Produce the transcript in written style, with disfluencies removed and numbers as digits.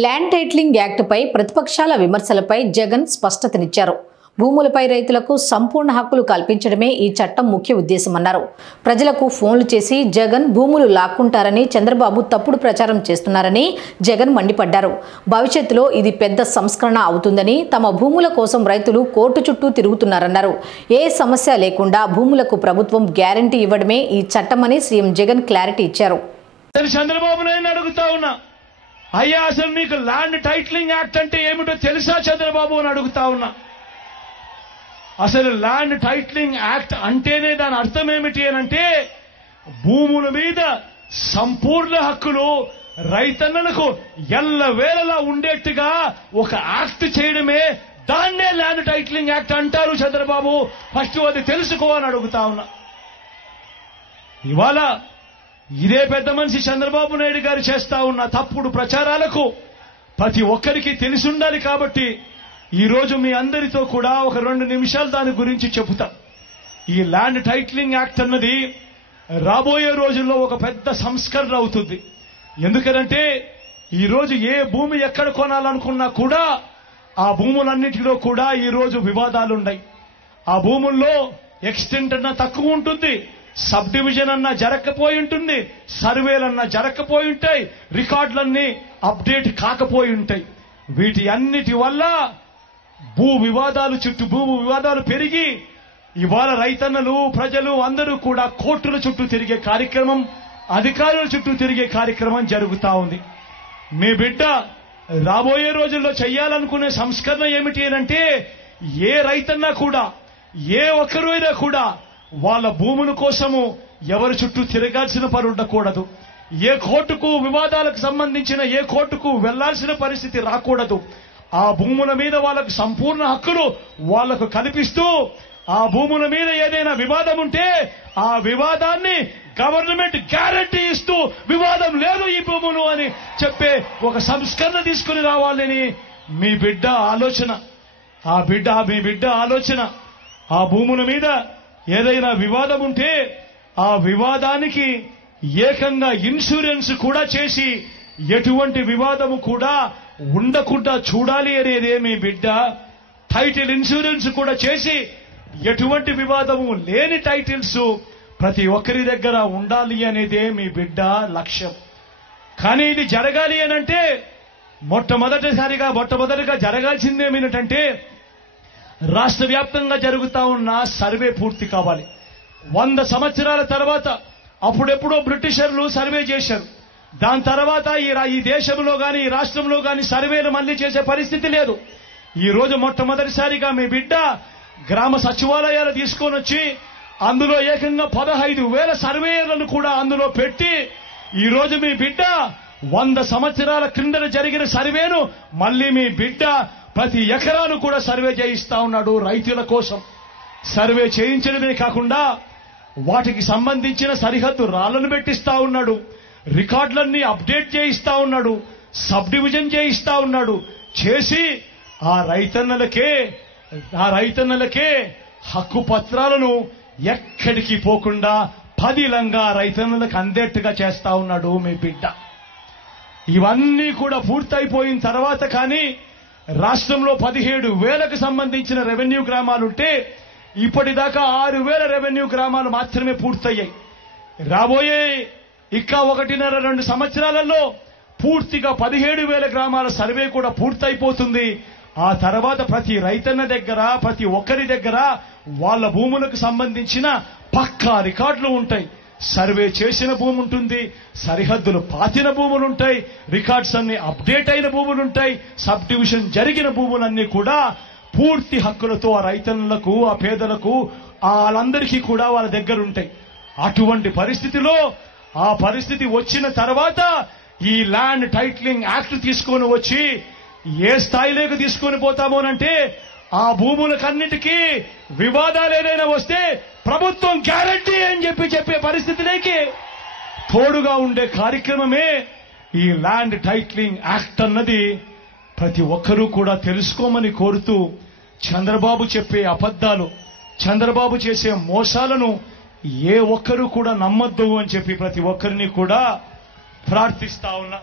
Land titling యాక్ట్పై ప్రతిపక్షాల విమర్శలపై జగన్ స్పష్టతనిచ్చారు. భూములపై రైతులకు సంపూర్ణ హక్కులు కల్పించడమే ఈ చట్టం ముఖ్య ఉద్దేశమన్నారు. ప్రజలకు ఫోన్లు చేసి జగన్ భూములు లాక్కుంటారని చంద్రబాబు తప్పుడు ప్రచారం చేస్తున్నారని జగన్ మండిపడ్డారు. భవిష్యత్తులో ఇది పెద్ద సంస్కరణ అవుతుందని, తమ భూముల కోసం రైతులు కోర్టు చుట్టూ తిరుగుతున్నారన్నారు. ఏ సమస్య లేకుండా భూములకు ప్రభుత్వం గ్యారంటీ ఇవ్వడమే ఈ చట్టమని సీఎం జగన్ క్లారిటీ ఇచ్చారు. చంద్రబాబు నాయుడు అడుగుతా ఉన్నా, అయ్యా అసలు మీకు ల్యాండ్ టైటిలింగ్ యాక్ట్ అంటే ఏమిటో తెలుసా చంద్రబాబు అని అడుగుతా ఉన్నా. అసలు ల్యాండ్ టైటిలింగ్ యాక్ట్ అంటేనే దాని అర్థం ఏమిటి అనంటే, భూముల మీద సంపూర్ణ హక్కులు రైతన్నలకు ఎల్లవేళలా ఉండేట్టుగా ఒక యాక్ట్ చేయడమే, దాన్నే ల్యాండ్ టైటిలింగ్ యాక్ట్ అంటారు చంద్రబాబు. ఫస్ట్ అది తెలుసుకో అని అడుగుతా ఉన్నా. ఇవాళ ఇదే పెద్ద మనిషి చంద్రబాబు నాయుడు గారు చేస్తా ఉన్న తప్పుడు ప్రచారాలకు ప్రతి ఒక్కరికి తెలిసి ఉండాలి. కాబట్టి ఈ రోజు మీ అందరితో కూడా ఒక 2 నిమిషాలు దాని గురించి చెబుతా. ఈ ల్యాండ్ టైటిలింగ్ యాక్ట్ అన్నది రాబోయే రోజుల్లో ఒక పెద్ద సంస్కరణ అవుతుంది. ఎందుకంటే ఈ రోజు ఏ భూమి ఎక్కడ కొనాలనుకున్నా కూడా ఆ భూములన్నిటిలో కూడా ఈ రోజు వివాదాలు ఉన్నాయి. ఆ భూముల్లో ఎక్స్టెంట్ అన్నా తక్కువ ఉంటుంది, సబ్ డివిజన్ అన్నా జరగకపోయి ఉంటుంది, సర్వేలన్నా జరగకపోయి ఉంటాయి, రికార్డులన్నీ అప్డేట్ కాకపోయి ఉంటాయి. వీటి అన్నిటి వల్ల భూ వివాదాలు పెరిగి ఇవాళ రైతన్నలు, ప్రజలు అందరూ కూడా కోర్టుల చుట్టూ తిరిగే కార్యక్రమం, అధికారుల చుట్టూ తిరిగే కార్యక్రమం జరుగుతా ఉంది. మీ బిడ్డ రాబోయే రోజుల్లో చేయాలనుకునే సంస్కరణ ఏమిటి అంటే, ఏ రైతన్నా కూడా, ఏ ఒక్కరైనా కూడా వాళ్ళ భూముల కోసము ఎవరి చుట్టూ తిరగాల్సిన పని ఉండకూడదు. ఏ కోర్టుకు వివాదాలకు సంబంధించిన ఏ కోర్టుకు వెళ్లాల్సిన పరిస్థితి రాకూడదు. ఆ భూముల మీద వాళ్ళకు సంపూర్ణ హక్కులు వాళ్లకు కల్పిస్తూ, ఆ భూముల మీద ఏదైనా వివాదం ఉంటే ఆ వివాదాన్ని గవర్నమెంట్ గ్యారంటీ ఇస్తూ, వివాదం లేదు ఈ భూములు అని చెప్పే ఒక సంస్కరణ తీసుకుని రావాలని మీ బిడ్డ ఆలోచన. మీ బిడ్డ ఆలోచన ఆ భూముల మీద ఏదైనా వివాదం ఉంటే ఆ వివాదానికి ఏకంగా ఇన్సూరెన్స్ కూడా చేసి ఎటువంటి వివాదము కూడా ఉండకుండా చూడాలి అనేదే మీ బిడ్డ. టైటిల్ ఇన్సూరెన్స్ కూడా చేసి ఎటువంటి వివాదము లేని టైటిల్స్ ప్రతి ఒక్కరి దగ్గర ఉండాలి అనేదే మీ బిడ్డ లక్ష్యం. కానీ ఇది జరగాలి అనంటే మొట్టమొదటిగా జరగాల్సిందేమిటంటే, రాష్ట్ర వ్యాప్తంగా జరుగుతా ఉన్న సర్వే పూర్తి కావాలి. 100 సంవత్సరాల తర్వాత అప్పుడెప్పుడో బ్రిటిషర్లు సర్వే చేశారు. దాని తర్వాత ఈ దేశంలో గాని, ఈ రాష్ట్రంలో గాని సర్వేలు మళ్లీ చేసే పరిస్థితి లేదు. ఈ రోజు మొట్టమొదటిసారిగా మీ బిడ్డ గ్రామ సచివాలయాలు తీసుకొని వచ్చి అందులో ఏకంగా 15,000 సర్వేలను కూడా అందులో పెట్టి, ఈ రోజు మీ బిడ్డ 100 సంవత్సరాల క్రిందట జరిగిన సర్వేను మళ్లీ మీ బిడ్డ ప్రతి ఎకరాను కూడా సర్వే చేయిస్తా ఉన్నాడు. రైతుల కోసం సర్వే చేయించడమే కాకుండా వాటికి సంబంధించిన సరిహద్దు రాళ్లను పెట్టిస్తా ఉన్నాడు, రికార్డులన్నీ అప్డేట్ చేయిస్తా ఉన్నాడు, సబ్ డివిజన్ చేయిస్తా ఉన్నాడు. చేసి ఆ రైతన్నలకే హక్కు పత్రాలను ఎక్కడికి పోకుండా పదిలంగా రైతన్నలకు అందేట్టుగా చేస్తా ఉన్నాడు మీ బిడ్డ. ఇవన్నీ కూడా పూర్తయిపోయిన తర్వాత కానీ రాష్ట్రంలో 17,000కు సంబంధించిన రెవెన్యూ గ్రామాలుంటే ఇప్పటిదాకా 6,000 రెవెన్యూ గ్రామాలు మాత్రమే పూర్తయ్యాయి. రాబోయే ఇంకా 1.5-2 సంవత్సరాలలో పూర్తిగా 17,000 గ్రామాల సర్వే కూడా పూర్తయిపోతుంది. ఆ తర్వాత ప్రతి రైతన్న దగ్గర, ప్రతి ఒక్కరి దగ్గర వాళ్ళ భూములకు సంబంధించిన పక్కా రికార్డులు ఉంటాయి. సర్వే చేసిన భూమి ఉంటుంది, సరిహద్దులు పాతిన భూములుంటాయి, రికార్డ్స్ అన్ని అప్డేట్ అయిన భూములుంటాయి, సబ్ డివిజన్ జరిగిన భూములన్నీ కూడా పూర్తి హక్కులతో ఆ రైతన్నులకు, ఆ పేదలకు, వాళ్ళందరికీ కూడా వాళ్ళ దగ్గర ఉంటాయి. అటువంటి పరిస్థితిలో ఆ పరిస్థితి వచ్చిన తర్వాత ఈ ల్యాండ్ టైటిలింగ్ యాక్ట్ తీసుకొని వచ్చి ఏ స్థాయిలోకి తీసుకొని పోతామోనంటే, ఆ భూములకన్నిటికీ వివాదాలు ఏదైనా వస్తే ప్రభుత్వం గ్యారంటీ అని చెప్పే పరిస్థితిలోకి తోడుగా ఉండే కార్యక్రమమే ఈ ల్యాండ్ టైటిలింగ్ యాక్ట్ అన్నది. ప్రతి ఒక్కరూ కూడా తెలుసుకోమని కోరుతూ, చంద్రబాబు చెప్పే అబద్ధాలు, చంద్రబాబు చేసే మోసాలను ఏ ఒక్కరూ కూడా నమ్మొద్దు అని చెప్పి ప్రతి ఒక్కరిని కూడా ప్రార్థిస్తా ఉన్నా.